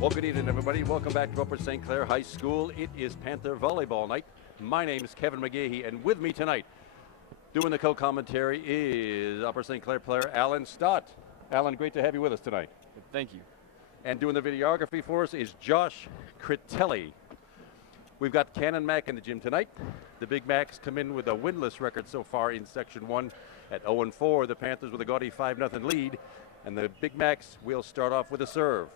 Well, good evening, everybody. Welcome back to Upper St. Clair High School. It is Panther Volleyball night. My name is Kevin McGahee, and with me tonight, doing the co-commentary, is Upper St. Clair player Alan Stott. Alan, great to have you with us tonight. Thank you. And doing the videography for us is Josh Critelli. We've got Canon-Mac in the gym tonight. The Big Macs come in with a winless record so far in Section 1 at 0-4. The Panthers with a gaudy 5-0 lead. And the Big Macs will start off with a serve.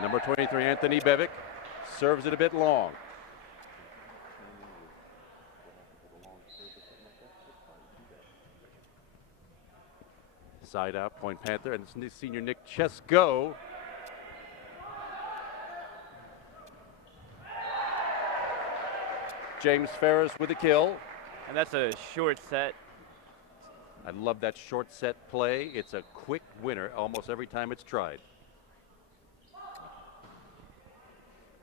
Number 23, Anthony Bevick, serves it a bit long. Side out, point Panther, and it's senior Nick Chesko. James Ferris with a kill. And that's a short set. I love that short set play. It's a quick winner almost every time it's tried.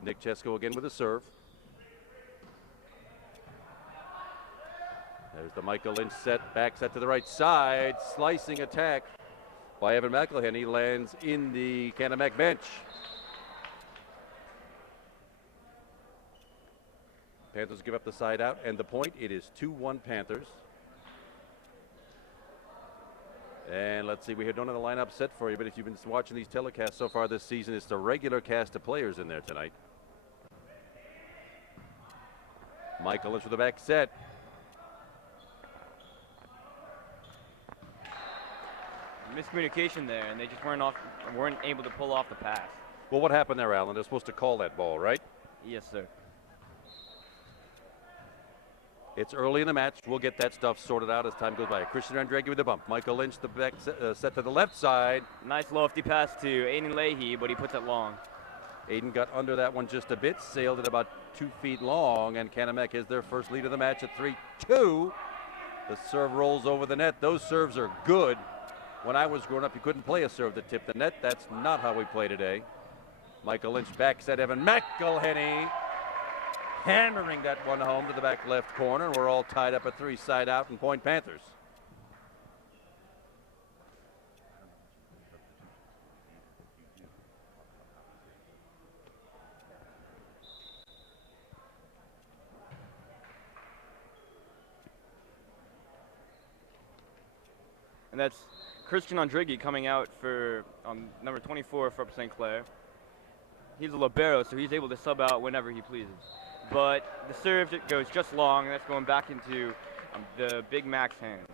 Nick Chesko again with a serve. There's the Michael Lynch set, back set to the right side. Slicing attack by Evan McElhenney lands in the Canon-Mac bench. Panthers give up the side out and the point. It is 2-1 Panthers. And let's see, we don't have the lineup set for you, but if you've been watching these telecasts so far this season, it's the regular cast of players in there tonight. Michael Lynch with the back set. Miscommunication there, and they just weren't able to pull off the pass. Well, what happened there, Alan? They're supposed to call that ball, right? Yes, sir. It's early in the match. We'll get that stuff sorted out as time goes by. Christian Andregi with the bump. Michael Lynch, the back set to the left side. Nice lofty pass to Aiden Leahy, but he puts it long. Aiden got under that one just a bit, sailed it about 2 feet long, and Canon-Mac has their first lead of the match at 3-2. The serve rolls over the net. Those serves are good. When I was growing up, you couldn't play a serve that tipped the net. That's not how we play today. Michael Lynch back set, Evan McElhenney hammering that one home to the back left corner, and we're all tied up at 3, side out, and point Panthers. And that's Christian Andrigi coming out for number 24 for Upper St. Clair. He's a libero, so he's able to sub out whenever he pleases. But the serve goes just long, and that's going back into the Big Mac's hands.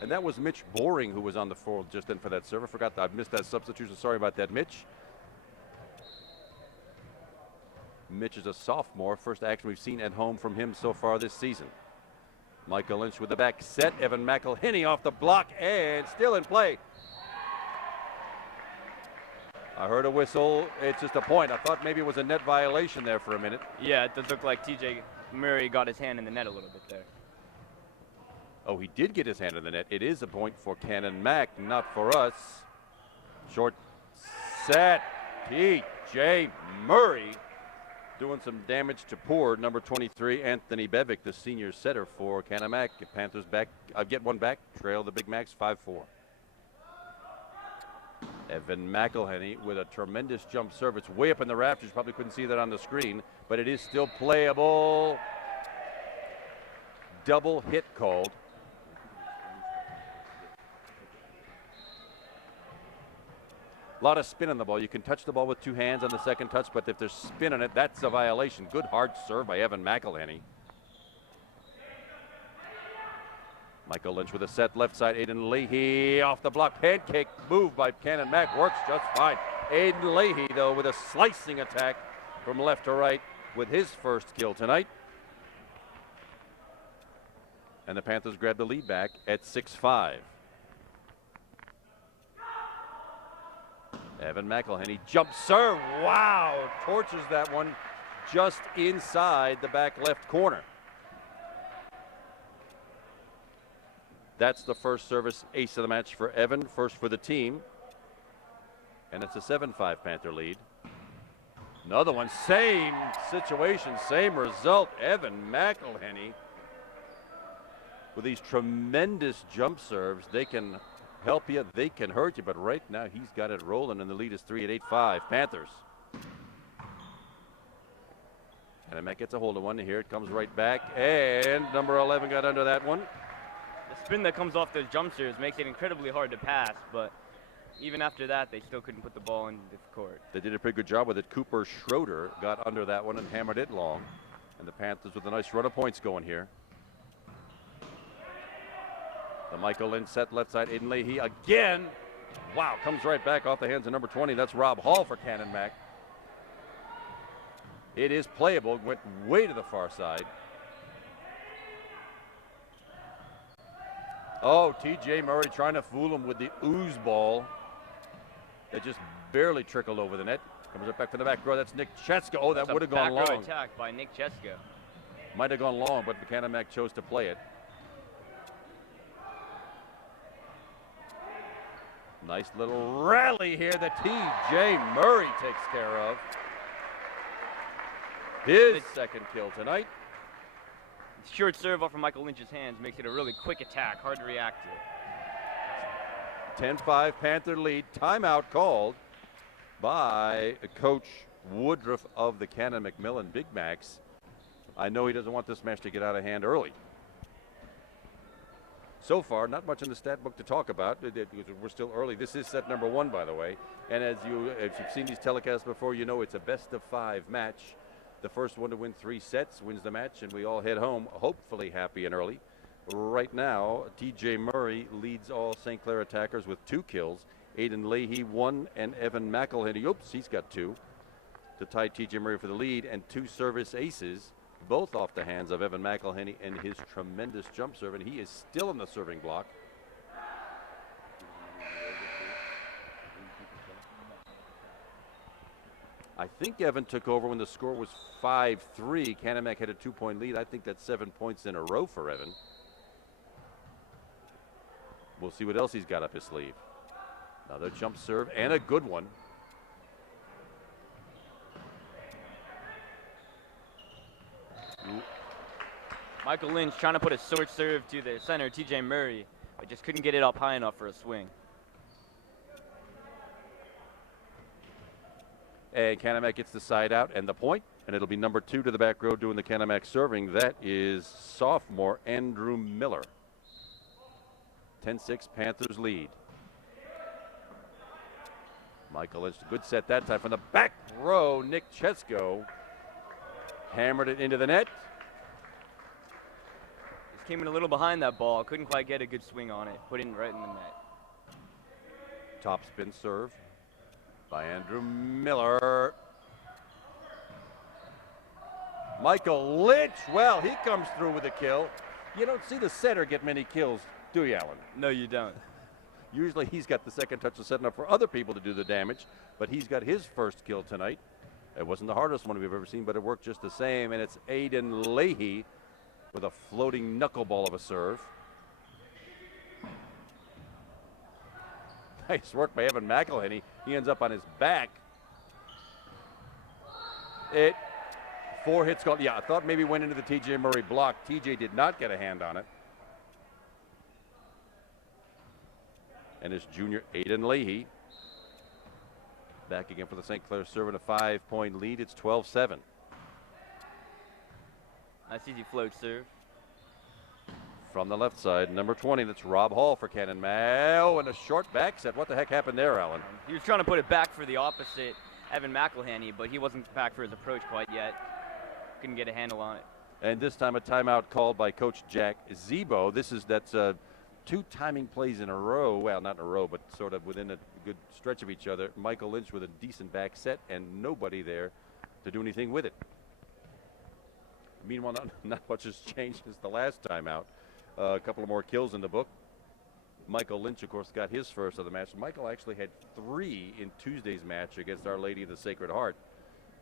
And that was Mitch Boring who was on the floor just then for that serve. I forgot that. I missed that substitution. Sorry about that, Mitch. Mitch is a sophomore. First action we've seen at home from him so far this season. Michael Lynch with the back set. Evan McElhenney off the block and still in play. I heard a whistle. It's just a point. I thought maybe it was a net violation there for a minute. Yeah, it does look like TJ Murray got his hand in the net a little bit there. Oh, he did get his hand in the net. It is a point for Canon-Mac, not for us. Short set. TJ Murray doing some damage to poor number 23, Anthony Bevick, the senior setter for Canon-Mac. Panthers back, get one back, trail the Big Macs 5-4. Evan McElhenney with a tremendous jump serve. It's way up in the rafters. Probably couldn't see that on the screen, but it is still playable. Double hit called. A lot of spin on the ball. You can touch the ball with 2 hands on the second touch, but if there's spin on it, that's a violation. Good hard serve by Evan McElhenney. Michael Lynch with a set left side. Aiden Leahy off the block. Pancake move by Canon-Mac works just fine. Aiden Leahy, though, with a slicing attack from left to right with his first kill tonight. And the Panthers grab the lead back at 6-5. Evan McElhenney jump serve. Wow, torches that one just inside the back left corner. That's the first service ace of the match for Evan, first for the team. And it's a 7-5 Panther lead. Another one, same situation, same result. Evan McElhenney with these tremendous jump serves, they can help you, they can hurt you, but right now he's got it rolling, and the lead is 3 at 8-5. Panthers. And Matt gets a hold of one. Here it comes right back, and number 11 got under that one. The spin that comes off those jump serves makes it incredibly hard to pass, but even after that, they still couldn't put the ball in the court. They did a pretty good job with it. Cooper Schroeder got under that one and hammered it long. And the Panthers with a nice run of points going here. The Michael Lynch set left side. Aiden Leahy again. Wow, comes right back off the hands of number 20. That's Rob Hall for Canon-Mac. It is playable. Went way to the far side. Oh, T.J. Murray trying to fool him with the ooze ball. It just barely trickled over the net. Comes it back to the back row. That's Nick Cheska. Oh, that would have gone long. Back row attack by Nick Cheska. Might have gone long, but Canon-Mac chose to play it. Nice little rally here that T.J. Murray takes care of. His second kill tonight. Short serve off of Michael Lynch's hands makes it a really quick attack, hard to react to. 10-5 Panther lead. Timeout called by Coach Woodruff of the Canon-McMillan Big Macs. I know he doesn't want this match to get out of hand early. So far, not much in the stat book to talk about. We're still early. This is set number 1, by the way. And if you've seen these telecasts before, you know it's a best-of-5 match. The first one to win 3 sets wins the match, and we all head home, hopefully happy and early. Right now, T.J. Murray leads all St. Clair attackers with 2 kills. Aiden Leahy 1, and Evan McElhenney, oops, he's got 2 to tie T.J. Murray for the lead, and 2 service aces, both off the hands of Evan McElhenney and his tremendous jump serve, and he is still in the serving block. I think Evan took over when the score was 5-3. Canon-Mac had a 2-point lead. I think that's 7 points in a row for Evan. We'll see what else he's got up his sleeve. Another jump serve and a good one. Michael Lynch trying to put a short serve to the center, T.J. Murray, but just couldn't get it up high enough for a swing. And Canon-Mac gets the side out and the point, and it'll be number 2 to the back row doing the Canon-Mac serving. That is sophomore Andrew Miller. 10-6 Panthers lead. Michael Lynch, good set that time from the back row. Nick Chesko hammered it into the net. Just came in a little behind that ball, couldn't quite get a good swing on it, put it right in the net. Top spin serve by Andrew Miller. Michael Lynch, well, he comes through with a kill. You don't see the setter get many kills, do you, Alan? No, you don't. Usually he's got the second touch of setting up for other people to do the damage, but he's got his first kill tonight. It wasn't the hardest one we've ever seen, but it worked just the same, and it's Aiden Leahy with a floating knuckleball of a serve. Nice work by Evan McElhenney. He ends up on his back. 4 hits called. Yeah, I thought maybe went into the T.J. Murray block. T.J. did not get a hand on it. And his junior Aiden Leahy back again for the St. Clair serving a 5-point lead. It's 12-7. Nice easy float serve. From the left side, number 20, that's Rob Hall for Canon-Mac. Oh, and a short back set. What the heck happened there, Alan? He was trying to put it back for the opposite Evan McElhenney, but he wasn't back for his approach quite yet. Couldn't get a handle on it. And this time a timeout called by Coach Jack Zebo. That's 2 timing plays in a row. Well, not in a row, but sort of within a good stretch of each other. Michael Lynch with a decent back set and nobody there to do anything with it. Meanwhile, not much has changed since the last timeout. A couple of more kills in the book. Michael Lynch, of course, got his first of the match. Michael actually had 3 in Tuesday's match against Our Lady of the Sacred Heart.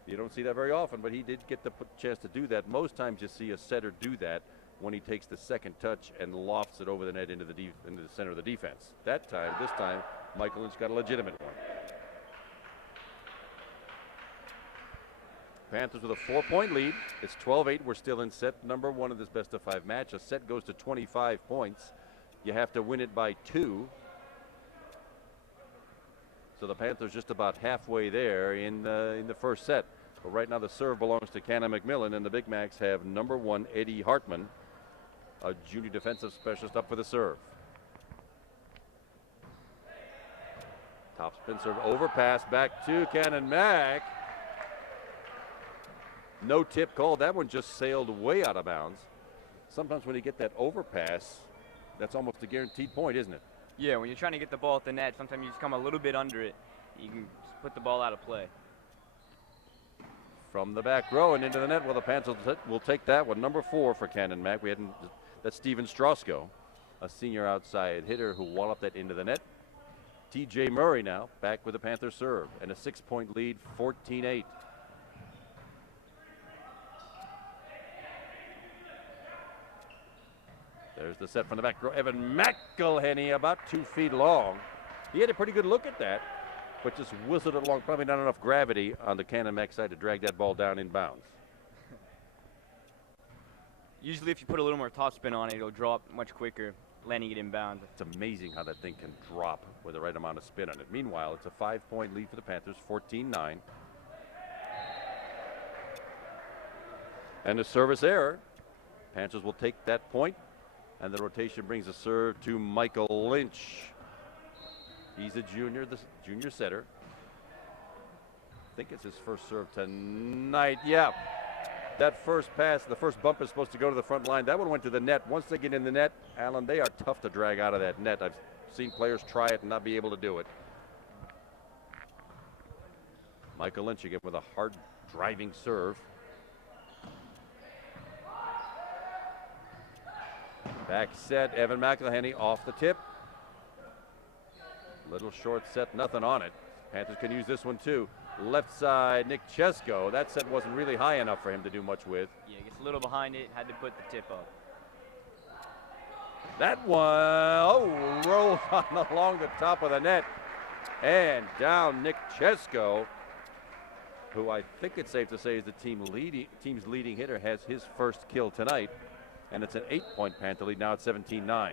You don't see that very often, but he did get the chance to do that. Most times you see a setter do that when he takes the second touch and lofts it over the net into the center of the defense. This time, Michael Lynch got a legitimate one. Panthers with a 4-point lead. It's 12-8. We're still in set number 1 of this best-of-5 match. A set goes to 25 points. You have to win it by 2. So the Panthers just about halfway there in the first set. But right now the serve belongs to Canon-McMillan, and the Big Macs have number 1 Eddie Hartman, a junior defensive specialist, up for the serve. Top spin serve, overpass back to Cannon-Mac. No tip called. That one just sailed way out of bounds. Sometimes when you get that overpass, that's almost a guaranteed point, isn't it? Yeah, when you're trying to get the ball at the net, sometimes you just come a little bit under it. You can just put the ball out of play. From the back row and into the net. Well, the Panthers will take that one. Number 4 for Canon-Mac. That's Steven Strausko, a senior outside hitter who walloped that into the net. T.J. Murray now back with the Panthers serve, and a 6-point lead, 14-8. There's the set from the back row. Evan McElhenney, about 2 feet long. He had a pretty good look at that, but just whistled it along. Probably not enough gravity on the Canon-Mac side to drag that ball down in bounds. Usually if you put a little more topspin on it, it'll drop much quicker, landing it in bounds. It's amazing how that thing can drop with the right amount of spin on it. Meanwhile, it's a 5-point lead for the Panthers, 14-9. And a service error. Panthers will take that point, and the rotation brings a serve to Michael Lynch. He's a junior, the junior setter. I think it's his first serve tonight. Yeah, that first pass, the first bump is supposed to go to the front line. That one went to the net. Once they get in the net, Alan, they are tough to drag out of that net. I've seen players try it and not be able to do it. Michael Lynch again with a hard driving serve. Back set, Evan McElhenney off the tip. Little short set, nothing on it. Panthers can use this one too. Left side, Nick Chesko. That set wasn't really high enough for him to do much with. Yeah, gets a little behind it, had to put the tip up. That one, rolled on along the top of the net. And down Nick Chesko, who I think it's safe to say is the team's leading hitter, has his first kill tonight. And it's an 8-point Panther lead. Now it's 17-9.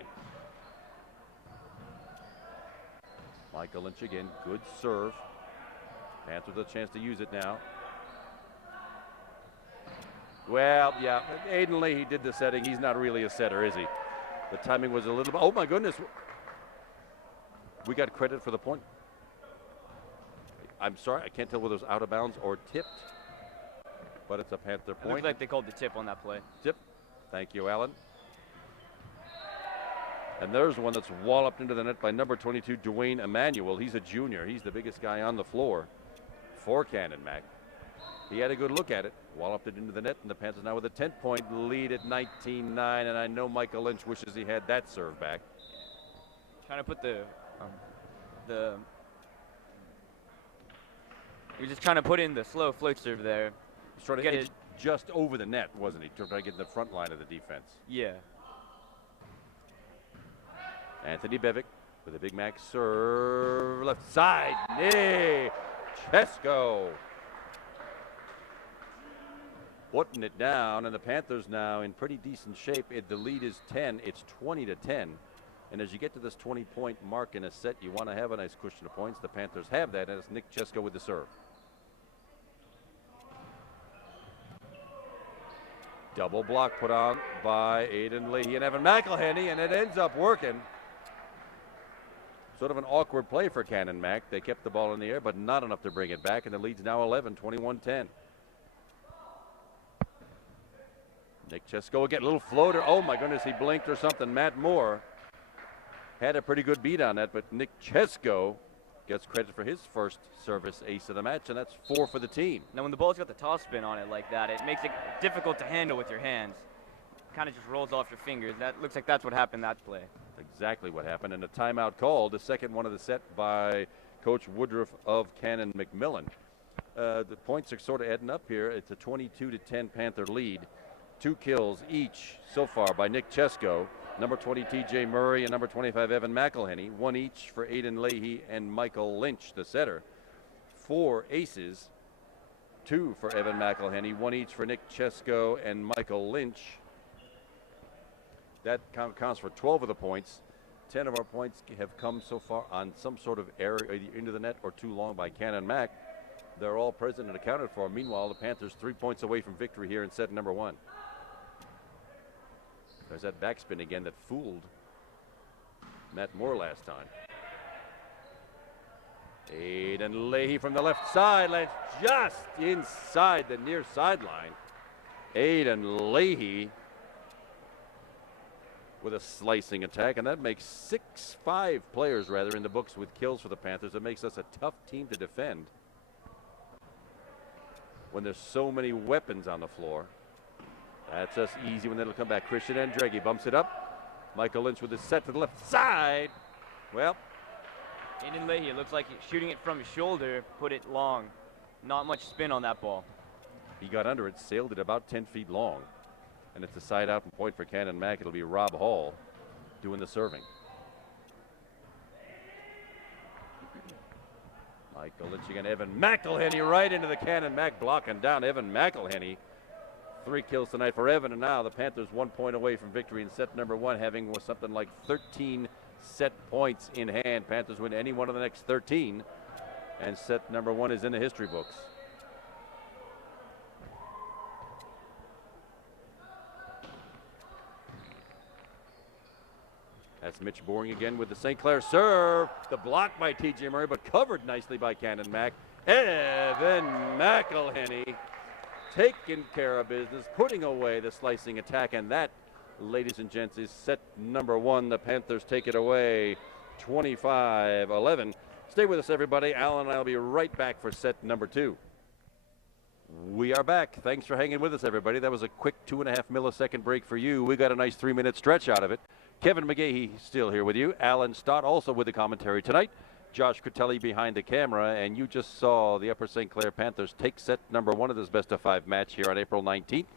Michael Lynch again, good serve. Panthers with a chance to use it now. Well, yeah, Aiden Lee, he did the setting. He's not really a setter, is he? The timing was a little bit, oh my goodness. We got credit for the point. I'm sorry, I can't tell whether it was out of bounds or tipped, but it's a Panther point. It looks like they called the tip on that play. Tip. Thank you, Alan. And there's one that's walloped into the net by number 22, Dwayne Emanuel. He's a junior. He's the biggest guy on the floor for Canon-Mac. He had a good look at it, walloped it into the net, and the Panthers now with a 10-point lead at 19-9. And I know Michael Lynch wishes he had that serve back. Trying to put he was just trying to put in the slow float serve there. He's trying to get it just over the net, wasn't he? Trying to get in the front line of the defense. Yeah. Anthony Bevick with a Big Mac serve, left side, Nick Chesko. Putting it down, and the Panthers now in pretty decent shape. The lead is 10, it's 20-10. And as you get to this 20-point mark in a set, you want to have a nice cushion of points. The Panthers have that, and it's Nick Chesko with the serve. Double block put on by Aiden Lee and Evan McElhenney, and it ends up working. Sort of an awkward play for Canon-Mac. They kept the ball in the air, but not enough to bring it back, and the lead's now 11, 21-10. Nick Chesko again, a little floater. Oh my goodness, he blinked or something. Matt Moore had a pretty good beat on that, but Nick Chesko gets credit for his first service ace of the match, and that's 4 for the team. Now when the ball's got the top spin on it like that, it makes it difficult to handle with your hands. Kind of just rolls off your fingers. That looks like that's what happened that play. Exactly what happened, and a timeout called, the second one of the set by Coach Woodruff of Canon-McMillan. The points are sort of adding up here. It's a 22-10 Panther lead. 2 kills each so far by Nick Chesko, number 20 T.J. Murray, and number 25 Evan McElhenney. 1 each for Aiden Leahy and Michael Lynch, the setter. 4 aces, 2 for Evan McElhenney, 1 each for Nick Chesko and Michael Lynch. That counts for 12 of the points. 10 of our points have come so far on some sort of error, either into the net or too long by Canon-Mac. They're all present and accounted for. Meanwhile, the Panthers 3 points away from victory here in set number 1. There's that backspin again that fooled Matt Moore last time. Aiden Leahy from the left side, lands just inside the near sideline. Aiden Leahy with a slicing attack, and that makes 5 players rather in the books with kills for the Panthers. It makes us a tough team to defend when there's so many weapons on the floor. That's us easy when it'll come back. Christian Andreghi bumps it up. Michael Lynch with his set to the left side. Well, Aiden Leahy, it looks like shooting it from his shoulder, put it long. Not much spin on that ball. he got under it, sailed it about 10 feet long. And it's a side out and point for Canon-Mac. It'll be Rob Hall doing the serving. Michael Lynch again. Evan McElhenney right into the Canon-Mac block and down. Evan McElhenney. 3 kills tonight for Evan, and now the Panthers 1 point away from victory in set number 1, having something like 13 set points in hand. Panthers win any one of the next 13, and set number 1 is in the history books. That's Mitch Boring again with the St. Clair serve. The block by T.J. Murray, but covered nicely by Canon-Mac. Evan McElhenney taking care of business, putting away the slicing attack, and that, ladies and gents, is set number 1. The Panthers take it away 25-11. Stay with us, everybody. Alan and I will be right back for set number 2. We are back. Thanks for hanging with us, everybody. That was a quick 2.5 millisecond break for you. We got a nice 3-minute stretch out of it. Kevin McGahey still here with you. Alan Stott also with the commentary tonight. Josh Critelli behind the camera, and you just saw the Upper St. Clair Panthers take set number 1 of this best-of-5 match here on April 19th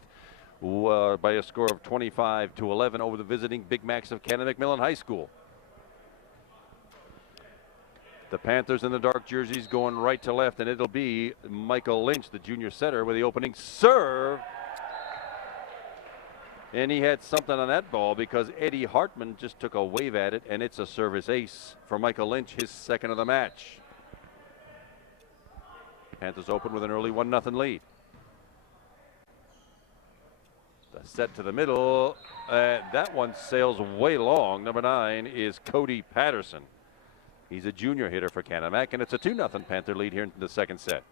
by a score of 25-11 over the visiting Big Macs of Canon-McMillan High School. The Panthers in the dark jerseys going right to left, and it'll be Michael Lynch, the junior setter, with the opening serve. And he had something on that ball because Eddie Hartman just took a wave at it, and it's a service ace for Michael Lynch, his second of the match. Panthers open with an early 1-0 lead. The set to the middle, that one sails way long. Number 9 is Cody Patterson. He's a junior hitter for Canon-Mac, and it's a 2-0 Panther lead here in the second set.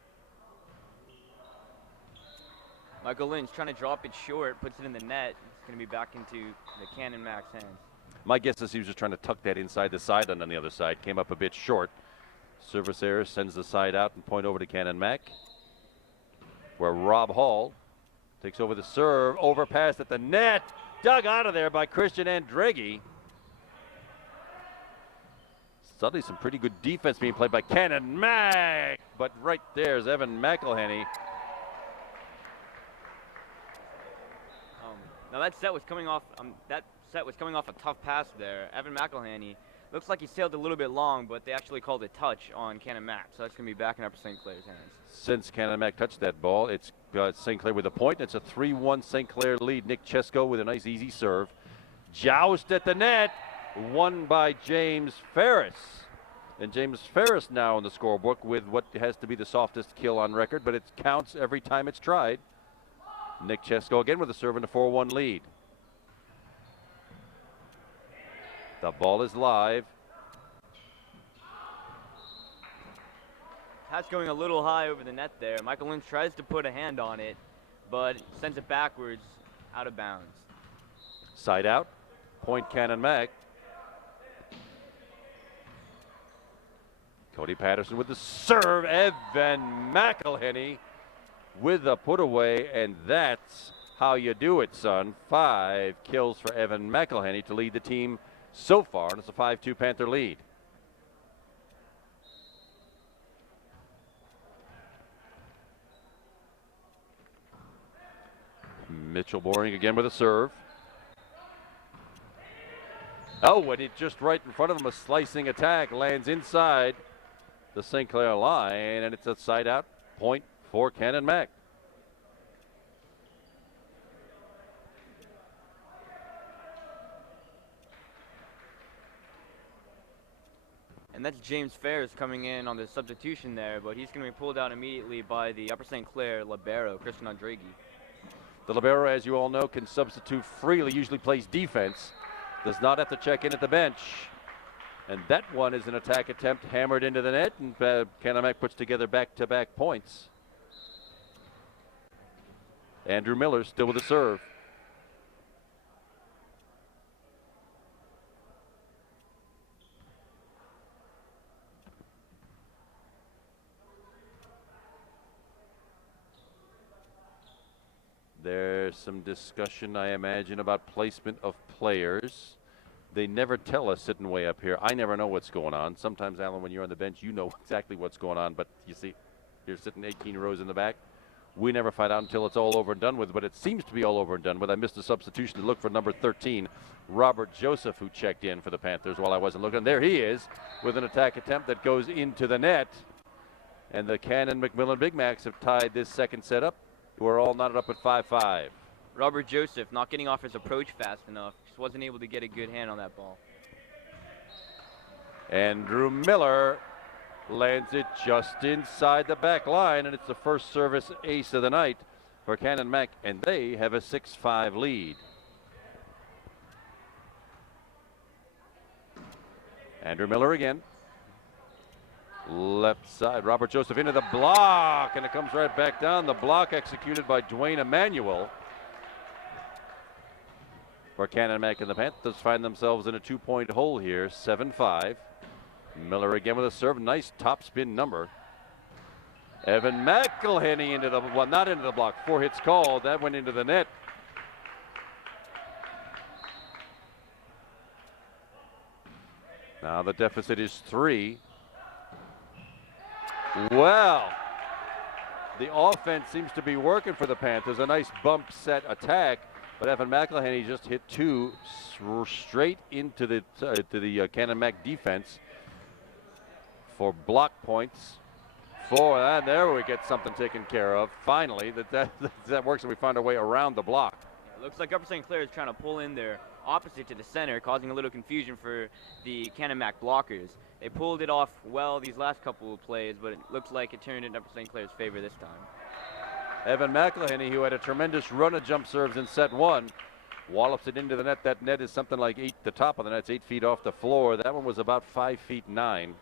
Michael Lynch trying to drop it short, puts it in the net. It's going to be back into the Canon-Mac's hands. My guess is he was just trying to tuck that inside the sideline on the other side. Came up a bit short. Service error sends the side out and point over to Canon-Mac, where Rob Hall takes over the serve. Overpass at the net. Dug out of there by Christian Andreghi. Suddenly some pretty good defense being played by Canon-Mac. But right there's Evan McElhenney. Now that set was coming off. A tough pass there. Evan McElhenney looks like he sailed a little bit long, but they actually called a touch on Canon-Mac, so that's going to be back in Upper St. Clair's hands. Since Canon-Mac touched that ball, it's St. Clair with a point. It's a 3-1 St. Clair lead. Nick Chesko with a nice easy serve. Joust at the net, won by James Ferris. And James Ferris now in the scorebook with what has to be the softest kill on record, but it counts every time it's tried. Nick Chesko again with a serve in a 4-1 lead. The ball is live. Pass going a little high over the net there. Michael Lynch tries to put a hand on it, but sends it backwards out of bounds. Side out. Point Canon-Mac. Cody Patterson with the serve. Evan McElhenney with the put away, and that's how you do it, son. 5 kills for Evan McElhenney to lead the team so far, and it's a 5-2 Panther lead. Mitchell Boring again with a serve. Oh, and it just right in front of him, a slicing attack lands inside the St. Clair line, and it's a side out point for Canon-Mac. And that's James Ferris coming in on the substitution there, but he's going to be pulled out immediately by the Upper St. Clair libero, Christian Andrighi. The libero, as you all know, can substitute freely, usually plays defense, does not have to check in at the bench. And that one is an attack attempt hammered into the net, and Canon-Mac puts together back-to-back points. Andrew Miller still with the serve. There's some discussion, I imagine, about placement of players. They never tell us sitting way up here. I never know what's going on. Sometimes, Alan, when you're on the bench, you know exactly what's going on. But you see, you're sitting 18 rows in the back. We never find out until it's all over and done with. But it seems to be all over and done with. I missed a substitution to look for number 13, Robert Joseph, who checked in for the Panthers while I wasn't looking. There he is with an attack attempt that goes into the net. And the Canon-McMillan Big Macs have tied this second set up. We're all knotted up at 5-5. Robert Joseph not getting off his approach fast enough. Just wasn't able to get a good hand on that ball. Andrew Miller lands it just inside the back line, and it's the first service ace of the night for Canon-Mac, and they have a 6-5 lead. Andrew Miller again. Left side, Robert Joseph into the block, and it comes right back down. The block executed by Dwayne Emanuel. For Canon-Mac, and the Panthers find themselves in a 2-point hole here, 7-5. Miller again with a serve, nice top spin number. Evan McElhenney into the, well, not into the block, 4 hits called, that went into the net. Now the deficit is 3. Well, the offense seems to be working for the Panthers. A nice bump set attack, but Evan McElhenney just hit 2 straight into the Canon-Mac defense for block points. And there we get something taken care of. Finally, that works, and we find a way around the block. It looks like Upper St. Clair is trying to pull in their opposite to the center, causing a little confusion for the Canon-Mac blockers. They pulled it off well these last couple of plays, but it looks like it turned in Upper St. Clair's favor this time. Evan McElhenney, who had a tremendous run of jump serves in set 1, wallops it into the net. That net is something like the top of the net's 8 feet off the floor. That one was about 5 feet 9.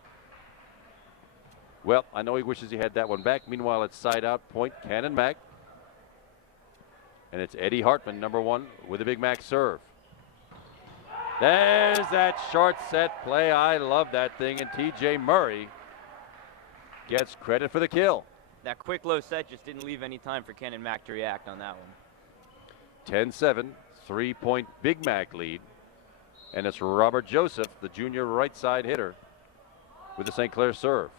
Well, I know he wishes he had that one back. Meanwhile, it's side out point, Canon-Mac. And it's Eddie Hartman, number 1, with a Big Mac serve. There's that short set play. I love that thing. And T.J. Murray gets credit for the kill. That quick low set just didn't leave any time for Canon-Mac to react on that one. 10-7, 3-point Big Mac lead. And it's Robert Joseph, the junior right side hitter, with the St. Clair serve.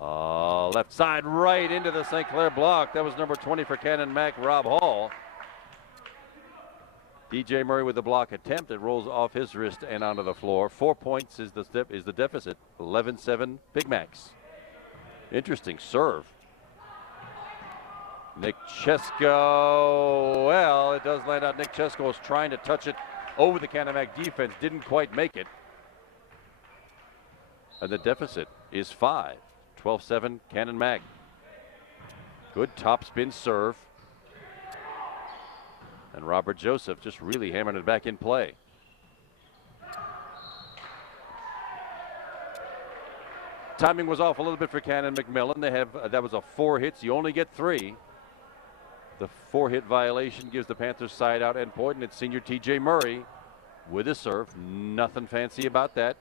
Left side right into the St. Clair block. That was number 20 for Canon-Mac, Rob Hall. DJ Murray with the block attempt. It rolls off his wrist and onto the floor. 4 points is the deficit. 11-7 Big Macs. Interesting serve. Nick Chesko. Well, it does land out. Nick Chesko is trying to touch it over the Canon-Mac defense. Didn't quite make it. And the deficit is 5. 12-7 Canon-Mac. Good top spin serve. And Robert Joseph just really hammering it back in play. Timing was off a little bit for Canon-McMillan. They have that was a 4 hits. You only get 3. The 4-hit violation gives the Panthers side out end point, and it's senior T.J. Murray with a serve. Nothing fancy about that.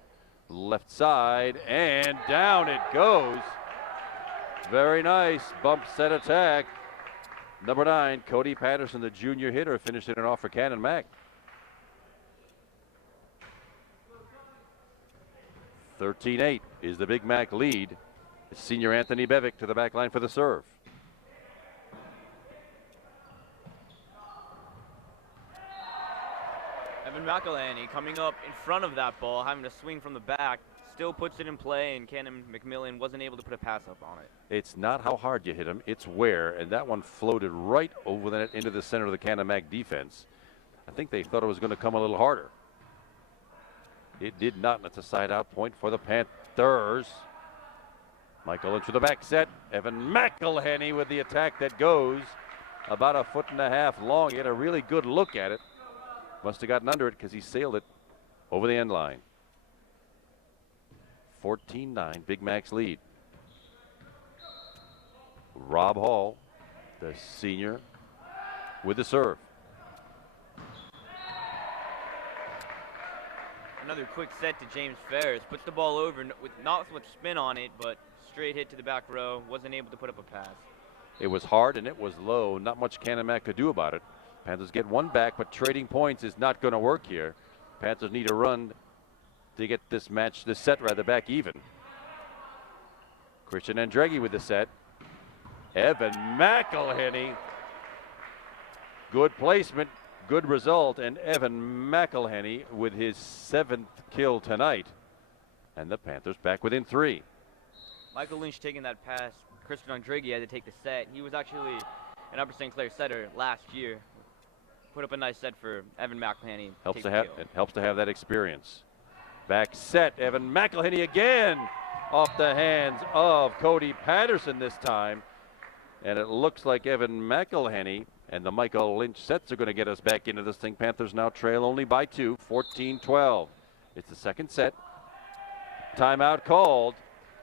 Left side, and down it goes. Very nice bump set attack. Number 9, Cody Patterson, the junior hitter, finished it off for Canon-Mac. 13-8 is the Big Mac lead. It's senior Anthony Bevick to the back line for the serve. Evan McElhenney coming up in front of that ball, having to swing from the back. still puts it in play, and Canon-McMillan wasn't able to put a pass up on it. It's not how hard you hit him, it's where, and that one floated right over the net into the center of the Canon-Mac defense. I think they thought it was going to come a little harder. It did not, and it's a side-out point for the Panthers. Michael Lynch with the back set. Evan McElhenney with the attack that goes about 1.5 feet long. He had a really good look at it. Must have gotten under it because he sailed it over the end line. 14-9, Big Mac's lead. Rob Hall, the senior, with the serve. Another quick set to James Ferris. Puts the ball over with not much spin on it, but straight hit to the back row. Wasn't able to put up a pass. It was hard and it was low. Not much Canon-Mac could do about it. Panthers get one back, but trading points is not going to work here. Panthers need a run to get this set back even. Christian Andreghi with the set. Evan McElhenney. Good placement, good result, and Evan McElhenney with his 7th kill tonight. And the Panthers back within 3. Michael Lynch taking that pass. Christian Andreghi had to take the set. He was actually an Upper St. Clair setter last year. Put up a nice set for Evan McElhenney. It helps to have that experience. Back set, Evan McElhenney again off the hands of Cody Patterson this time. And it looks like Evan McElhenney and the Michael Lynch sets are going to get us back into this thing. Panthers now trail only by 2, 14-12. It's the second set. Timeout called.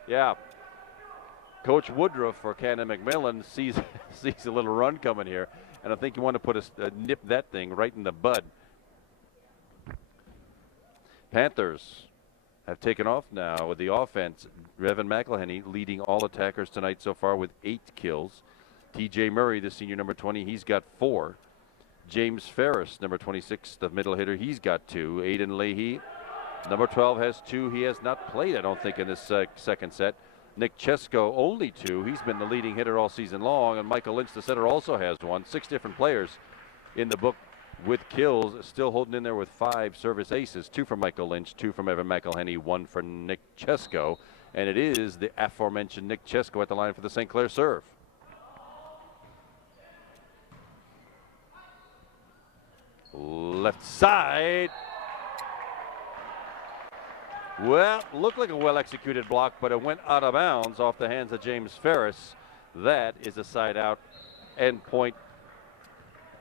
Yeah. Coach Woodruff for Canon-McMillan sees a little run coming here. And I think you want to put nip that thing right in the bud. Panthers have taken off now with the offense. Evan McElhenney leading all attackers tonight so far with 8 kills. TJ Murray, the senior number 20, he's got 4. James Ferris, number 26, the middle hitter, he's got 2. Aiden Leahy, number 12, has 2. He has not played, I don't think, in this second set. Nick Chesko, only 2. He's been the leading hitter all season long. And Michael Lynch, the setter, also has 1. 6 different players in the book with kills, still holding in there with 5 service aces. 2 from Michael Lynch, 2 from Evan McElhenney, 1 for Nick Chesko. And it is the aforementioned Nick Chesko at the line for the St. Clair serve. Left side. Well, looked like a well-executed block, but it went out of bounds off the hands of James Ferris. That is a side out end point.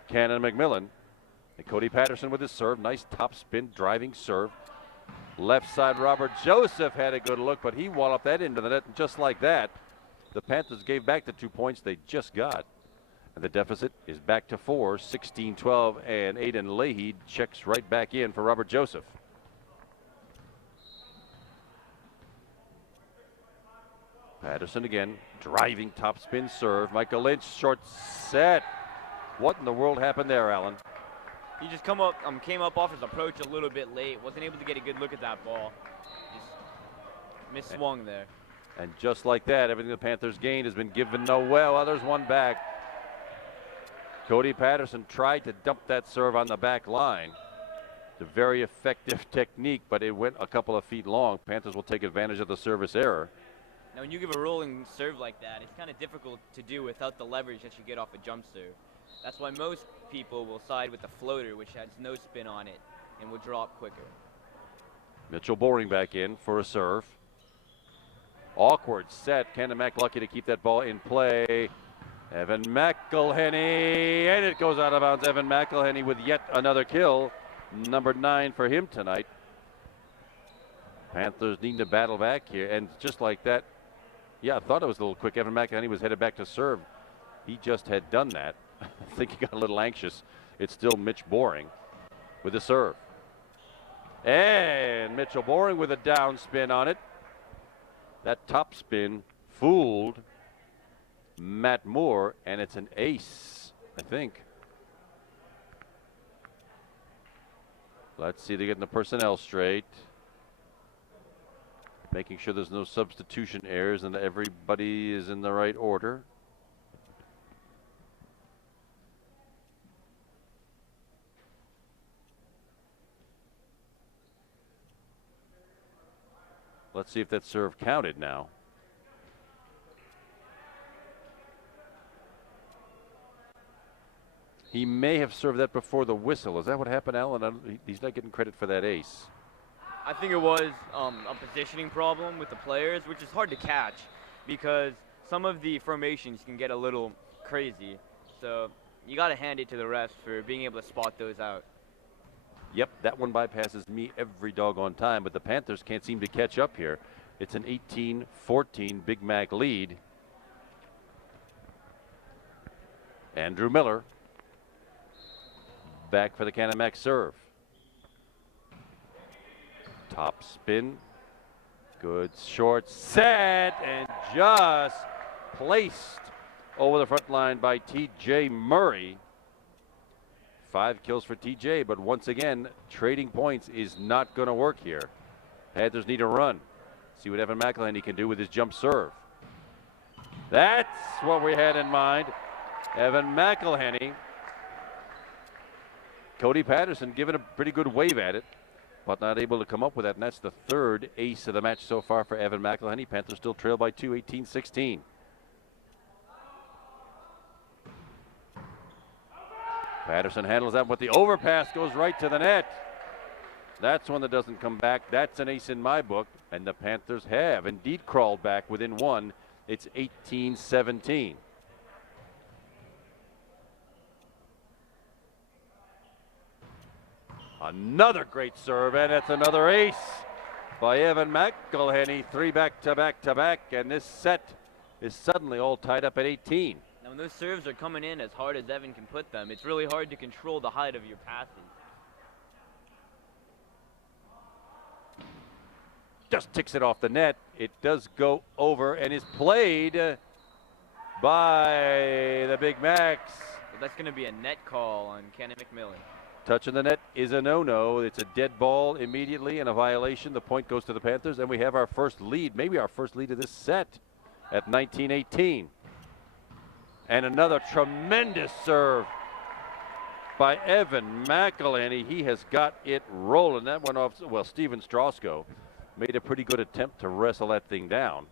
Canon-McMillan. And Cody Patterson with his serve. Nice top spin driving serve. Left side, Robert Joseph had a good look, but he walloped that into the net. And just like that, the Panthers gave back the 2 points they just got. And the deficit is back to 4, 16-12, and Aiden Leahy checks right back in for Robert Joseph. Patterson again, driving top spin serve. Michael Lynch, short set. What in the world happened there, Alan? He just came up off his approach a little bit late. Wasn't able to get a good look at that ball. Just misswung there. And just like that, everything the Panthers gained has been given no well. There's one back. Cody Patterson tried to dump that serve on the back line. It's a very effective technique, but it went a couple of feet long. Panthers will take advantage of the service error. Now, when you give a rolling serve like that, it's kind of difficult to do without the leverage that you get off a jump serve. That's why most people will side with the floater, which has no spin on it and will drop quicker. Mitchell Boring back in for a serve. Awkward set. Canon-Mac lucky to keep that ball in play. Evan McElhenney, and it goes out of bounds. Evan McElhenney with yet another kill. Number 9 for him tonight. Panthers need to battle back here, and just like that, yeah, I thought it was a little quick. Evan McElhenney was headed back to serve. He just had done that. I think he got a little anxious. It's still Mitch Boring with the serve. And Mitchell Boring with a down spin on it. That top spin fooled Matt Moore, and it's an ace, I think. Let's see, they're getting the personnel straight. Making sure there's no substitution errors and everybody is in the right order. Let's see if that serve counted now. He may have served that before the whistle. Is that what happened, Alan? He's not getting credit for that ace. I think it was a positioning problem with the players, which is hard to catch because some of the formations can get a little crazy. So you got to hand it to the refs for being able to spot those out. Yep, that one bypasses me every doggone time, but the Panthers can't seem to catch up here. It's an 18-14 Big Mac lead. Andrew Miller back for the Canon-Mac serve. Top spin. Good short set and just placed over the front line by T.J. Murray. 5 kills for TJ, but once again, trading points is not going to work here. Panthers need a run. See what Evan McElhenney can do with his jump serve. That's what we had in mind. Evan McElhenney. Cody Patterson giving a pretty good wave at it, but not able to come up with that, and that's the 3rd ace of the match so far for Evan McElhenney. Panthers still trail by 2, 18-16. Patterson handles that, but the overpass goes right to the net. That's one that doesn't come back. That's an ace in my book, and the Panthers have indeed crawled back within 1. It's 18-17. Another great serve, and it's another ace by Evan McElhenney. 3 back-to-back-to-back, and this set is suddenly all tied up at 18. Now, when those serves are coming in as hard as Evan can put them, it's really hard to control the height of your passes. Just ticks it off the net. It does go over and is played by the Big Macs. Well, that's going to be a net call on Canon-McMillan. Touching the net is a no-no. It's a dead ball immediately and a violation. The point goes to the Panthers, and we have our first lead, maybe our first lead of this set at 19-18. And another tremendous serve by Evan McElhenney. He has got it rolling. That went off. Well, Steven Strausko made a pretty good attempt to wrestle that thing down.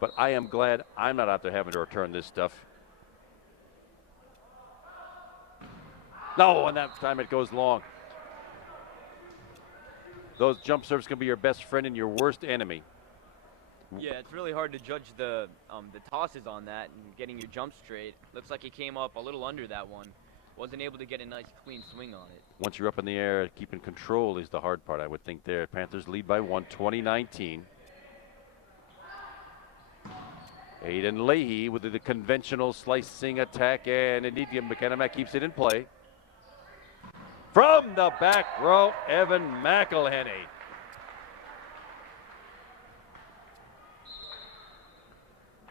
But I am glad I'm not out there having to return this stuff. No, and that time it goes long. Those jump serves can be your best friend and your worst enemy. Yeah, it's really hard to judge the tosses on that and getting your jump straight. Looks like he came up a little under that one. Wasn't able to get a nice clean swing on it. Once you're up in the air, keeping control is the hard part, I would think there. Panthers lead by 1, 20-19. Aiden Leahy with the conventional slicing attack, and indeed Canon-Mac keeps it in play. From the back row, Evan McElhenney.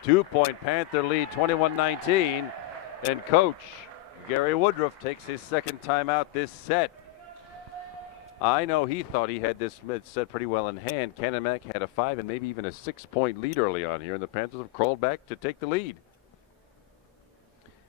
Two-point Panther lead, 21-19, and coach Gary Woodruff takes his second time out this set. I know he thought he had this set pretty well in hand. Canon-Mac had a 5 and maybe even a 6-point lead early on here, and the Panthers have crawled back to take the lead.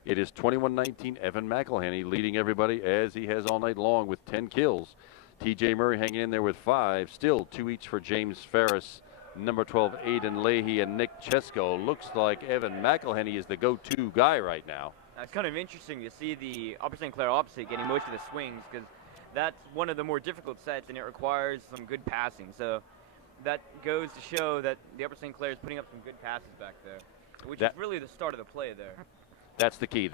It is 21-19, Evan McElhenney leading everybody as he has all night long with 10 kills. T.J. Murray hanging in there with 5, still 2 each for James Ferris. Number 12, Aiden Leahy and Nick Chesko. Looks like Evan McElhenney is the go-to guy right now. It's kind of interesting to see the Upper St. Clair opposite getting most of the swings because that's one of the more difficult sets and it requires some good passing. So that goes to show that the Upper St. Clair is putting up some good passes back there, which is really the start of the play there. That's the key.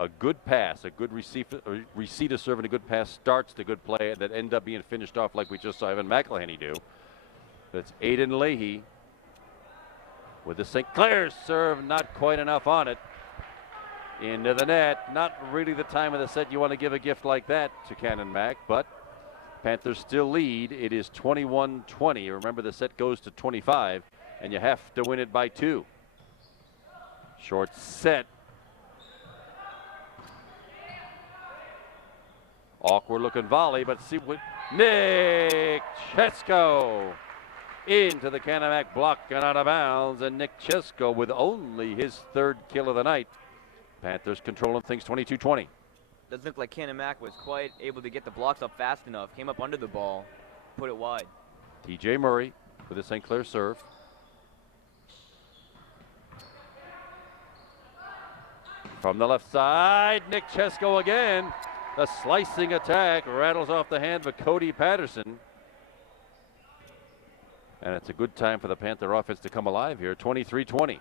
A good pass, a good receiver serve and a good pass starts the good play that end up being finished off like we just saw Evan McElhenney do. That's Aiden Leahy with the St. Clair serve, not quite enough on it. Into the net. Not really the time of the set you want to give a gift like that to Canon-Mac, but Panthers still lead. It is 21-20. Remember, the set goes to 25, and you have to win it by 2. Short set. Awkward looking volley, but see what Nick Chesko into the Canon-Mac block and out of bounds, and Nick Chesko with only his 3rd kill of the night. Panthers controlling things 22-20. Doesn't look like Canon-Mac was quite able to get the blocks up fast enough. Came up under the ball, put it wide. T.J. Murray with a St. Clair serve. From the left side, Nick Chesko again. The slicing attack rattles off the hand of Cody Patterson. And it's a good time for the Panther offense to come alive here, 23-20.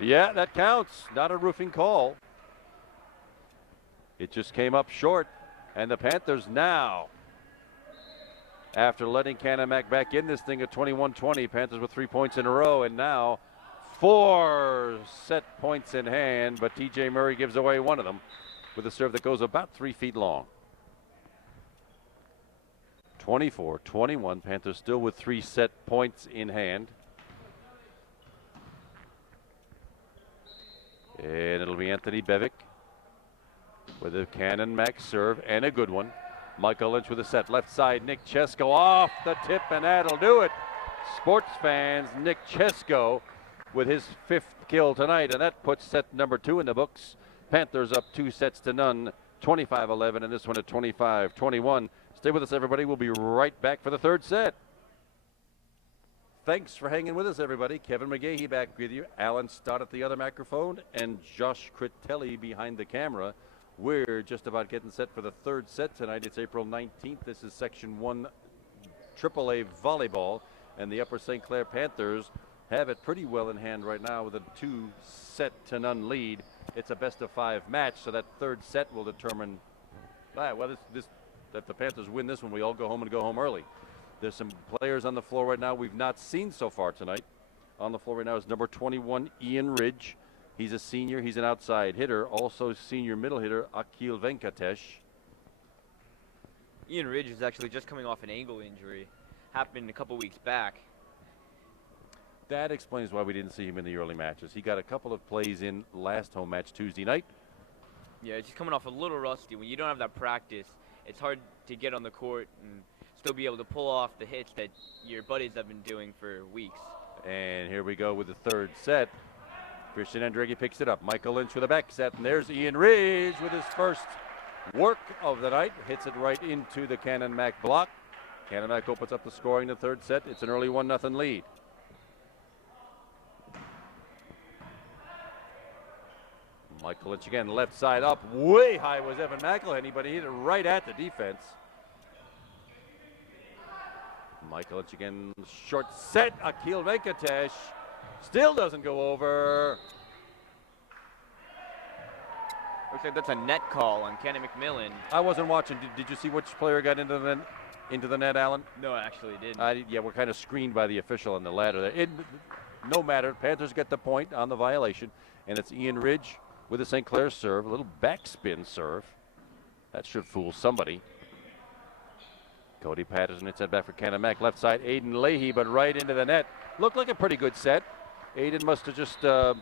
Yeah, that counts. Not a roofing call. It just came up short. And the Panthers now, after letting Canon-Mac back in this thing at 21-20, Panthers with 3 points in a row, and now 4 set points in hand, but TJ Murray gives away one of them with a serve that goes about 3 feet long. 24-21, Panthers still with 3 set points in hand. And it'll be Anthony Bevick with a Canon-Mac serve, and a good one. Michael Lynch with a set. Left side, Nick Chesko off the tip, and that'll do it. Sports fans, Nick Chesko with his 5th kill tonight, and that puts set number 2 in the books. Panthers up 2-0, 25-11, and this one at 25-21. Stay with us, everybody. We'll be right back for the 3rd set. Thanks for hanging with us, everybody. Kevin McGahey back with you. Alan Stott at the other microphone, and Josh Critelli behind the camera. We're just about getting set for the 3rd set tonight. It's April 19th. This is Section 1 AAA Volleyball, and the Upper St. Clair Panthers have it pretty well in hand right now with a 2-0 lead. It's a best-of-5 match, so that 3rd set will determine, that the Panthers win this one. We all go home and go home early. There's some players on the floor right now we've not seen so far tonight. On the floor right now is number 21, Ian Ridge. He's a senior. He's an outside hitter. Also senior middle hitter, Akil Venkatesh. Ian Ridge is actually just coming off an ankle injury. Happened a couple weeks back. That explains why we didn't see him in the early matches. He got a couple of plays in last home match Tuesday night. Yeah, he's coming off a little rusty. When you don't have that practice, it's hard to get on the court and still be able to pull off the hits that your buddies have been doing for weeks. And here we go with the 3rd set. Christian Andrighi picks it up. Michael Lynch with a back set, and there's Ian Ridge with his first work of the night. Hits it right into the Canon-Mac block. Canon-Mac opens up the scoring in the 3rd set. It's an early 1-0 lead. Michael Lynch again, left side up. Way high was Evan McElhenney, but he hit it right at the defense. Michael Lynch again, short set. Akil Venkatesh still doesn't go over. Looks like that's a net call on Canon-McMillan. I wasn't watching. Did you see which player got into the net, Alan? No, I actually didn't. Yeah, we're kind of screened by the official on the ladder there. No matter. Panthers get the point on the violation, and it's Ian Ridge with a St. Clair serve, a little backspin serve. That should fool somebody. Cody Patterson hits that back for Canon-Mac. Left side, Aiden Leahy, but right into the net. Looked like a pretty good set. Aiden must have just got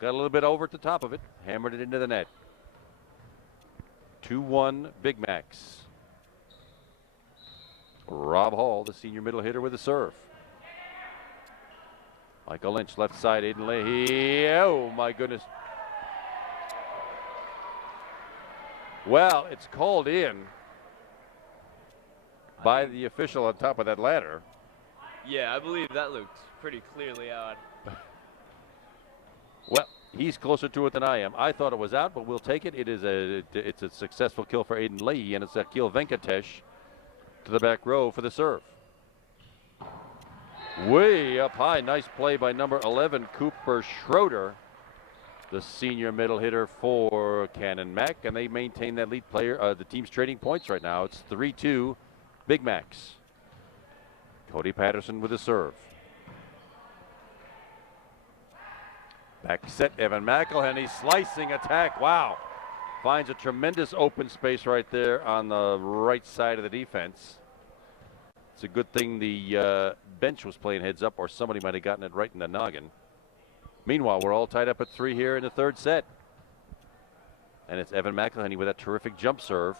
a little bit over at the top of it. Hammered it into the net. 2-1 Big Macs. Rob Hall, the senior middle hitter, with a serve. Michael Lynch, left side, Aiden Leahy. Oh, my goodness. Well, it's called in by the official on top of that ladder. Yeah, I believe that looked pretty clearly out. Well, he's closer to it than I am. I thought it was out, but we'll take it. It's a successful kill for Aiden Leahy, and it's Akil Venkatesh to the back row for the serve. Way up high. Nice play by number 11, Cooper Schroeder, the senior middle hitter for Canon-Mac, and they maintain that lead player. The team's trading points right now. It's 3-2 Big Macs. Cody Patterson with a serve. Back set, Evan McElhenney, slicing attack. Wow. Finds a tremendous open space right there on the right side of the defense. It's a good thing the bench was playing heads up, or somebody might have gotten it right in the noggin. Meanwhile, we're all tied up at 3 here in the 3rd set. And it's Evan McElhenney with that terrific jump serve.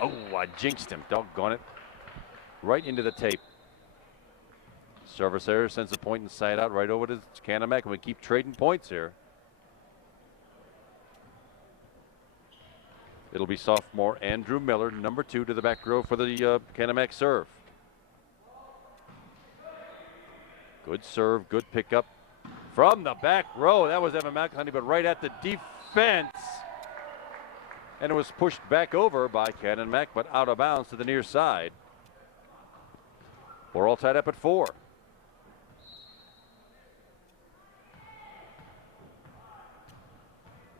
Oh, I jinxed him. Doggone it. Right into the tape. Service error sends a point inside out right over to Canon-Mac, and we keep trading points here. It'll be sophomore Andrew Miller, number 2, to the back row for the Canon-Mac serve. Good serve, good pickup from the back row. That was Evan McElhenney, but right at the defense. And it was pushed back over by Canon-Mac, but out of bounds to the near side. We're all tied up at 4.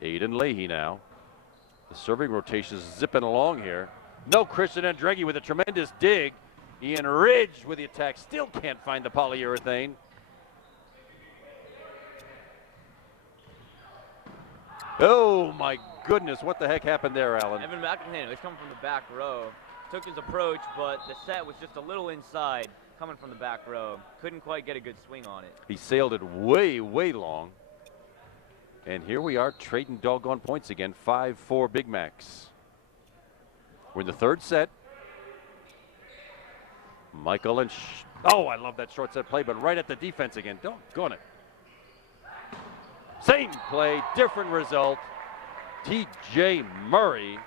Aiden Leahy now. The serving rotation is zipping along here. No, Christian Andreghi with a tremendous dig. Ian Ridge with the attack. Still can't find the polyurethane. Oh my goodness, what the heck happened there, Alan? Evan McElhenney was coming from the back row. Took his approach, but the set was just a little inside coming from the back row. Couldn't quite get a good swing on it. He sailed it way, way long. And here we are trading doggone points again. 5-4 Big Macs. We're in the third set. Michael and oh, I love that short set play, but right at the defense again. Doggone it. Same play, different result. TJ Murray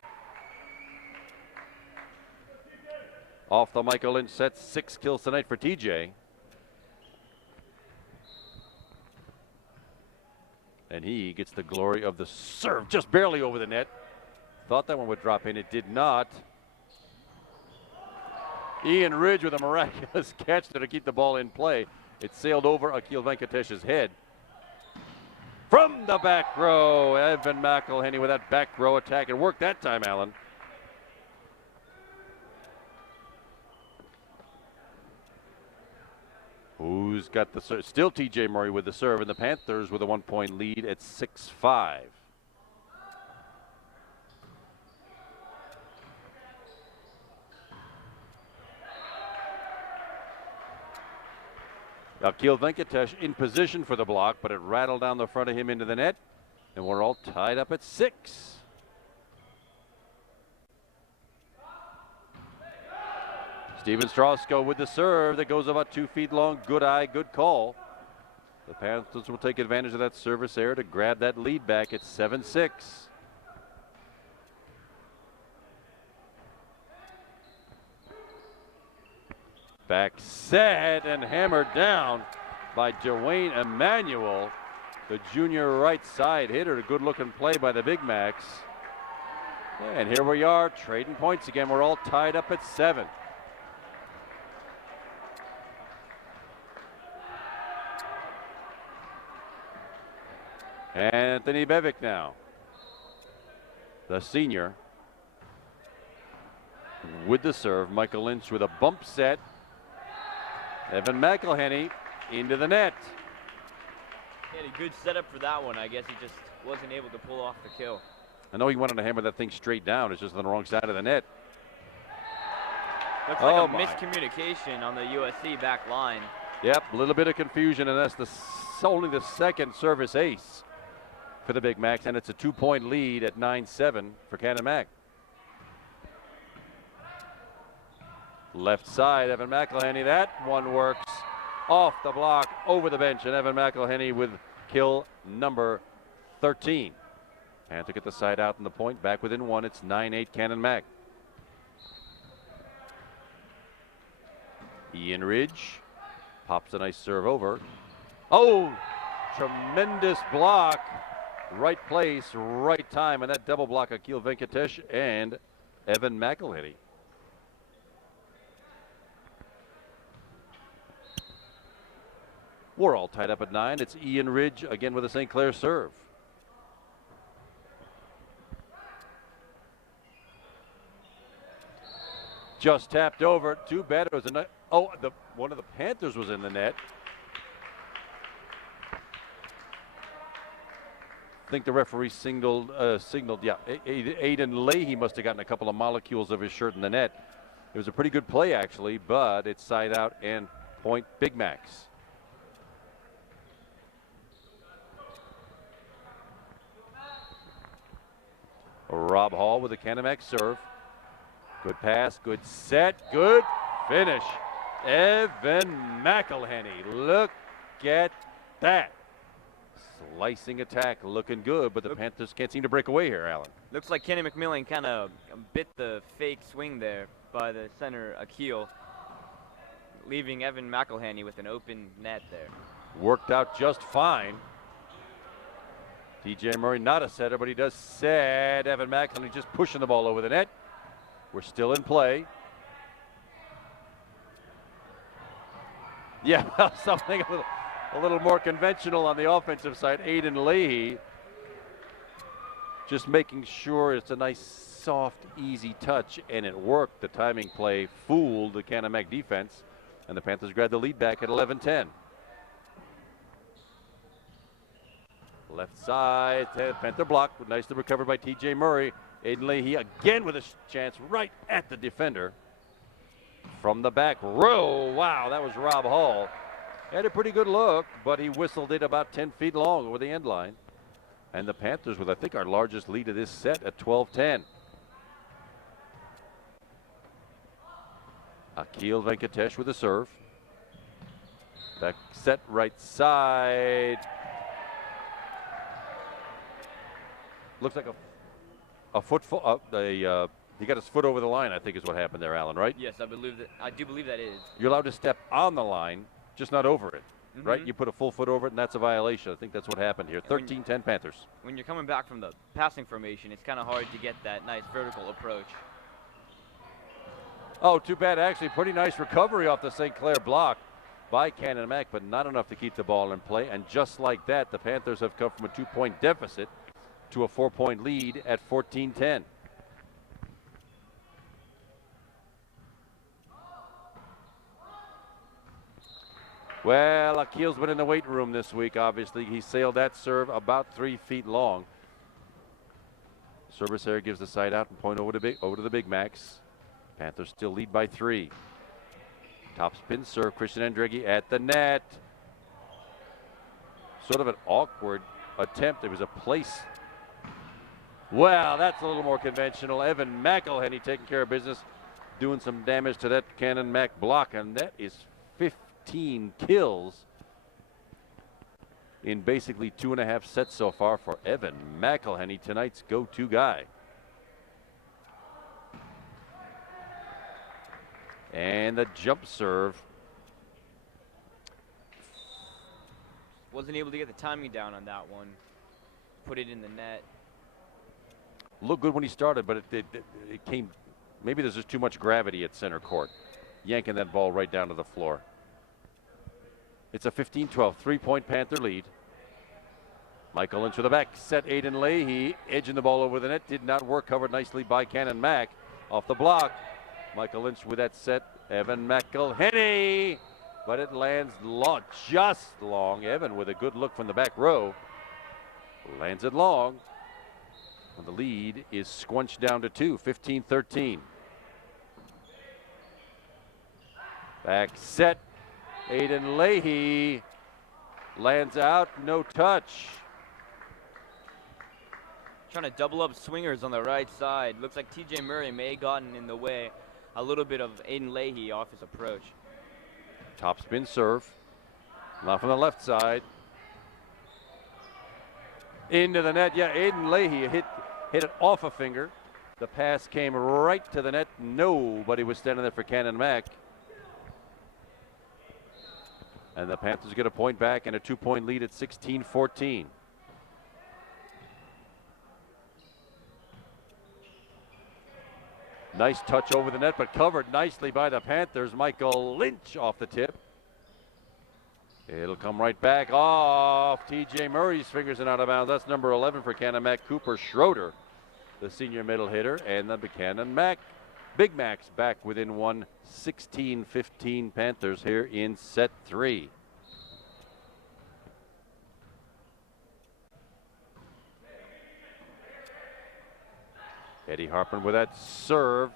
off the Michael Lynch set. 6 kills tonight for TJ. And he gets the glory of the serve, just barely over the net. Thought that one would drop in, it did not. Ian Ridge with a miraculous catch there to keep the ball in play. It sailed over Akil Venkatesh's head. From the back row, Evan McElhenney with that back row attack. It worked that time, Alan. Who's got the serve? Still TJ Murray with the serve, and the Panthers with a 1-point lead at 6-5. Akil Venkatesh in position for the block, but it rattled down the front of him into the net, and we're all tied up at 6. Steven Strausko with the serve that goes about 2 feet long. Good eye, good call. The Panthers will take advantage of that service error to grab that lead back at 7-6. Back set and hammered down by Dwayne Emmanuel, the junior right side hitter. A good looking play by the Big Macs. And here we are trading points again. We're all tied up at 7. Anthony Bevick now, the senior, with the serve. Michael Lynch with a bump set. Evan McElhenney into the net. He had a good setup for that one. I guess he just wasn't able to pull off the kill. I know he wanted to hammer that thing straight down. It's just on the wrong side of the net. Looks like a miscommunication on the USC back line. Yep, a little bit of confusion, and that's only the second service ace for the Big Macs, and it's a 2-point lead at 9-7 for Canon-Mac. Left side, Evan McElhenney. That one works off the block, over the bench, and Evan McElhenney with kill number 13. Panther get the side out and the point, back within 1. It's 9-8 Canon-Mac. Ian Ridge pops a nice serve over. Oh, tremendous block. Right place, right time, and that double block Akil Venkatesh and Evan McElhenney. We're all tied up at 9. It's Ian Ridge again with a St. Clair serve. Just tapped over. Too bad it was a one of the Panthers was in the net. I think the referee signaled. Yeah, Aiden Leahy must have gotten a couple of molecules of his shirt in the net. It was a pretty good play actually, but it's side out and point Big Macs. Rob Hall with a Canon-Mac serve. Good pass, good set, good finish. Evan McElhenney, look at that. Slicing attack looking good, but the Panthers can't seem to break away here, Alan. Looks like Canon-McMillan kind of bit the fake swing there by the center Akil, leaving Evan McElhenney with an open net there. Worked out just fine. TJ Murray not a setter, but he does set Evan McElhenney just pushing the ball over the net. We're still in play. Yeah, well, something a little more conventional on the offensive side. Aiden Leahy just making sure it's a nice, soft, easy touch, and it worked. The timing play fooled the Canon-Mac defense, and the Panthers grab the lead back at 11-10. Left side, Panther block, nicely recovered by TJ Murray. Aiden Leahy again with a chance right at the defender. From the back row, wow, that was Rob Hall. Had a pretty good look, but he whistled it about 10 feet long over the end line. And the Panthers with, I think, our largest lead of this set at 12-10. Akil Venkatesh with a serve. Back set right side. Looks like a foot. He got his foot over the line, I think is what happened there, Alan, right? Yes, I do believe that is. You're allowed to step on the line, just not over it, right? You put a full foot over it, and that's a violation. I think that's what happened here. 13-10 Panthers. When you're coming back from the passing formation, it's kind of hard to get that nice vertical approach. Oh, too bad. Actually, pretty nice recovery off the St. Clair block by Canon-Mac, but not enough to keep the ball in play. And just like that, the Panthers have come from a 2-point deficit to a 4-point lead at 14-10. Well, Akil's been in the weight room this week, obviously. He sailed that serve about 3 feet long. Service error gives the side out and point over to the Big Macs. Panthers still lead by 3. Top spin serve, Christian Andrighi at the net. Sort of an awkward attempt. It was a place. Well, that's a little more conventional. Evan McElhenney taking care of business, doing some damage to that Canon-Mac block, and that is 15 kills in basically 2.5 sets so far for Evan McElhenney, tonight's go-to guy. And the jump serve. Wasn't able to get the timing down on that one. Put it in the net. Looked good when he started, but it came, maybe there's just too much gravity at center court, yanking that ball right down to the floor. It's a 15-12, 3-point Panther lead. Michael Lynch with the back set, Aiden Leahy edging the ball over the net. Did not work, covered nicely by Canon-Mac. Off the block, Michael Lynch with that set, Evan McElhenney. But it lands long, just long. Evan with a good look from the back row. Lands it long. And the lead is squunched down to 2, 15-13. Back set. Aiden Leahy lands out, no touch. Trying to double up swingers on the right side. Looks like TJ Murray may have gotten in the way a little bit of Aiden Leahy off his approach. Top spin serve. Now from the left side. Into the net. Yeah, Aiden Leahy hit it off a finger. The pass came right to the net. Nobody was standing there for Canon-Mac. And the Panthers get a point back and a 2-point lead at 16-14. Nice touch over the net, but covered nicely by the Panthers. Michael Lynch off the tip. It'll come right back off TJ Murray's fingers and out of bounds. That's number 11 for Canon-Mac, Cooper Schroeder, the senior middle hitter. And the Canon-Mac Big Macs back within one, 16-15 Panthers here in set 3. Eddie Harpin with that serve.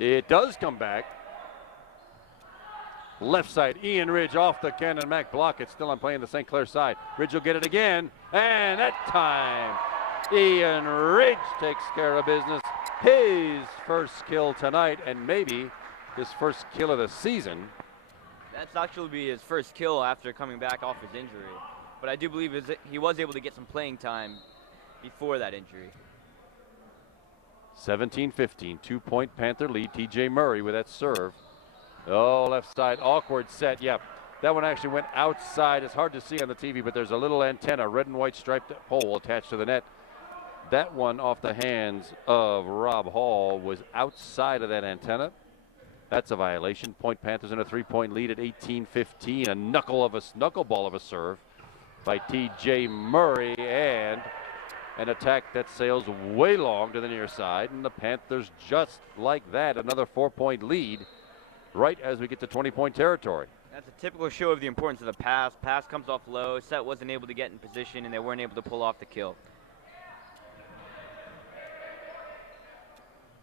It does come back. Left side, Ian Ridge off the Canon-Mac block. It's still on play on the St. Clair side. Ridge will get it again. And that time, Ian Ridge takes care of business. His first kill tonight, and maybe his first kill of the season. That's actually be his first kill after coming back off his injury. But I do believe he was able to get some playing time before that injury. 17-15, 2-point Panther lead. TJ Murray with that serve. Oh, left side, awkward set. Yep, that one actually went outside. It's hard to see on the TV, but there's a little antenna, red and white striped pole attached to the net. That one off the hands of Rob Hall was outside of that antenna. That's a violation. Point Panthers in a 3-point lead at 18-15. A knuckleball of a serve by TJ Murray, and an attack that sails way long to the near side, and the Panthers just like that, another 4-point lead right as we get to 20-point territory. That's a typical show of the importance of the pass. Pass comes off low, set wasn't able to get in position, and they weren't able to pull off the kill.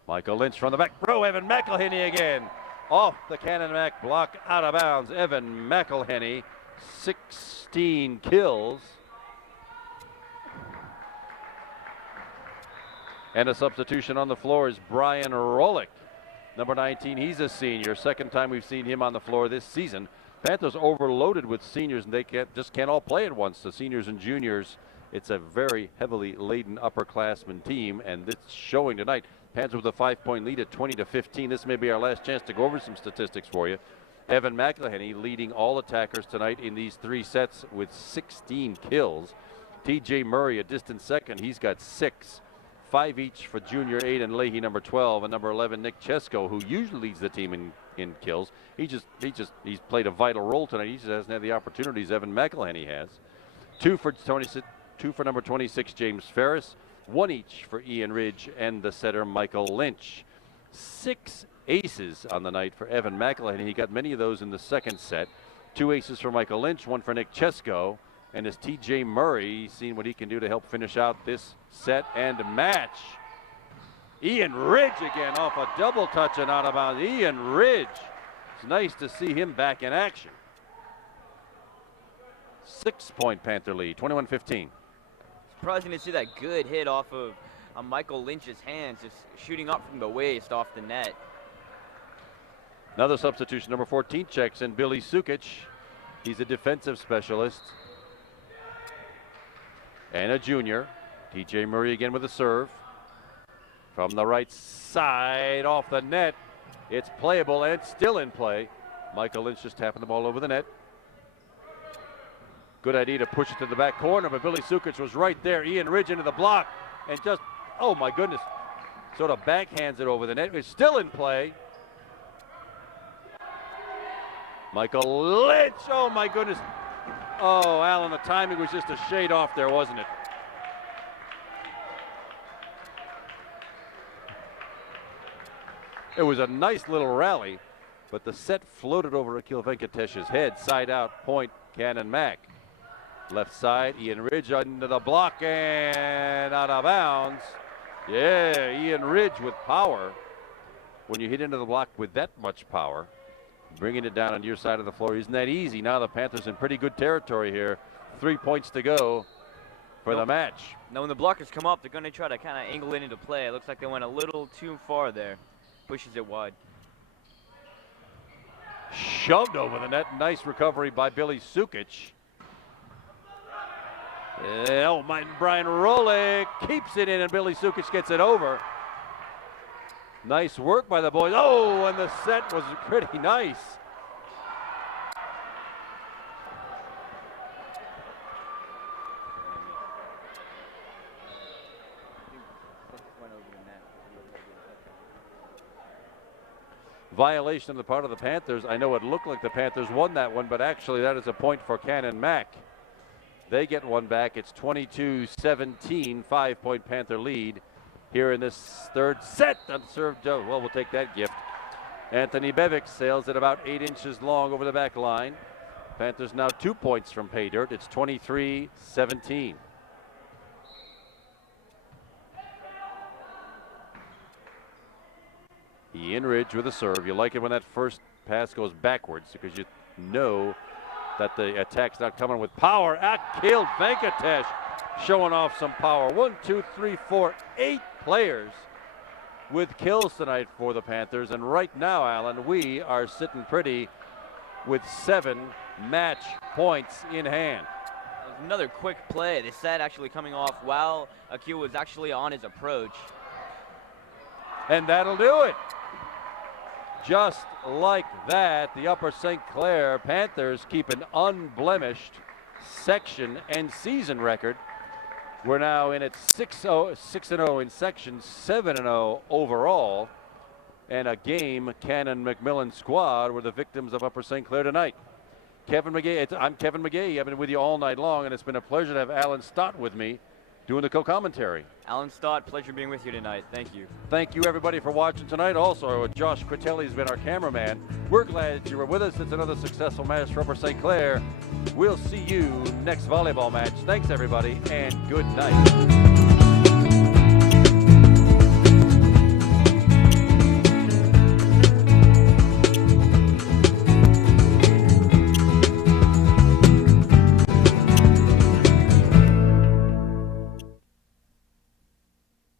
Michael Lynch from the back row, Evan McElhinney again. Off the Canon-Mac block, out of bounds. Evan McElhinney, 16 kills. And a substitution on the floor is Brian Rolick. Number 19, he's a senior. Second time we've seen him on the floor this season. Panthers overloaded with seniors, and they just can't all play at once. The seniors and juniors, it's a very heavily laden upperclassmen team, and it's showing tonight. Panthers with a 5-point lead at 20-15. This may be our last chance to go over some statistics for you. Evan McElhinney leading all attackers tonight in these 3 sets with 16 kills. TJ Murray a distant second. He's got 6. 5 each for junior Aiden Leahy, number 12, and number 11, Nick Chesko, who usually leads the team in kills. He's played a vital role tonight. He just hasn't had the opportunities Evan McElhinney has. 2 for number 26, James Ferris. 1 each for Ian Ridge and the setter Michael Lynch. 6 aces on the night for Evan McElhinney. He got many of those in the second set. 2 aces for Michael Lynch, 1 for Nick Chesko. And as TJ Murray, seen what he can do to help finish out this set and match. Ian Ridge again off a double touch and out of bounds. Ian Ridge. It's nice to see him back in action. 6-point Panther lead, 21-15. Surprising to see that good hit off of Michael Lynch's hands, just shooting up from the waist off the net. Another substitution, number 14 checks in, Billy Sukic. He's a defensive specialist and a junior. TJ Murray again with a serve. From the right side off the net. It's playable and it's still in play. Michael Lynch just tapping the ball over the net. Good idea to push it to the back corner, but Billy Sukic was right there. Ian Ridge into the block and just, oh my goodness, sort of backhands it over the net. It's still in play. Michael Lynch, oh my goodness. Oh, Alan, the timing was just a shade off there, wasn't it? It was a nice little rally, but the set floated over Akil Venkatesh's head. Side out, point, Canon-Mac. Left side, Ian Ridge under the block and out of bounds. Yeah, Ian Ridge with power. When you hit into the block with that much power, bringing it down on your side of the floor isn't that easy. Now the Panthers in pretty good territory here. 3 points to go for the match. Now when the blockers come up, they're going to try to kind of angle it into play. It looks like they went a little too far there. Pushes it wide. Shoved over the net. Nice recovery by Billy Sukic. Oh, Brian Rolick keeps it in, and Billy Sukic gets it over. Nice work by the boys. Oh, and the set was pretty nice. Violation on the part of the Panthers. I know it looked like the Panthers won that one, but actually that is a point for Canon-Mac. They get one back. It's 22-17, 5-point Panther lead here in this third set. Unserved, well, we'll take that gift. Anthony Bevick sails it about 8 inches long over the back line. Panthers now 2 points from pay dirt. It's 23-17. Ian Ridge with a serve. You like it when that first pass goes backwards because you know that the attack's not coming with power. Akil Venkatesh showing off some power. 1, 2, 3, 4, 8 players with kills tonight for the Panthers. And right now, Alan, we are sitting pretty with 7 match points in hand. That was another quick play. The set actually coming off while Akil was actually on his approach. And that'll do it. Just like that, the Upper St. Clair Panthers keep an unblemished section and season record. We're now in at 6-0 in section, 7-0 overall. And a game Canon-McMillan squad were the victims of Upper St. Clair tonight. Kevin McGee, I'm Kevin McGee. I've been with you all night long, and it's been a pleasure to have Alan Stott with me doing the co-commentary. Alan Stott, pleasure being with you tonight. Thank you. Thank you, everybody, for watching tonight. Also, Josh Critelli's been our cameraman. We're glad you were with us. It's another successful match for Upper St. Clair. We'll see you next volleyball match. Thanks, everybody, and good night.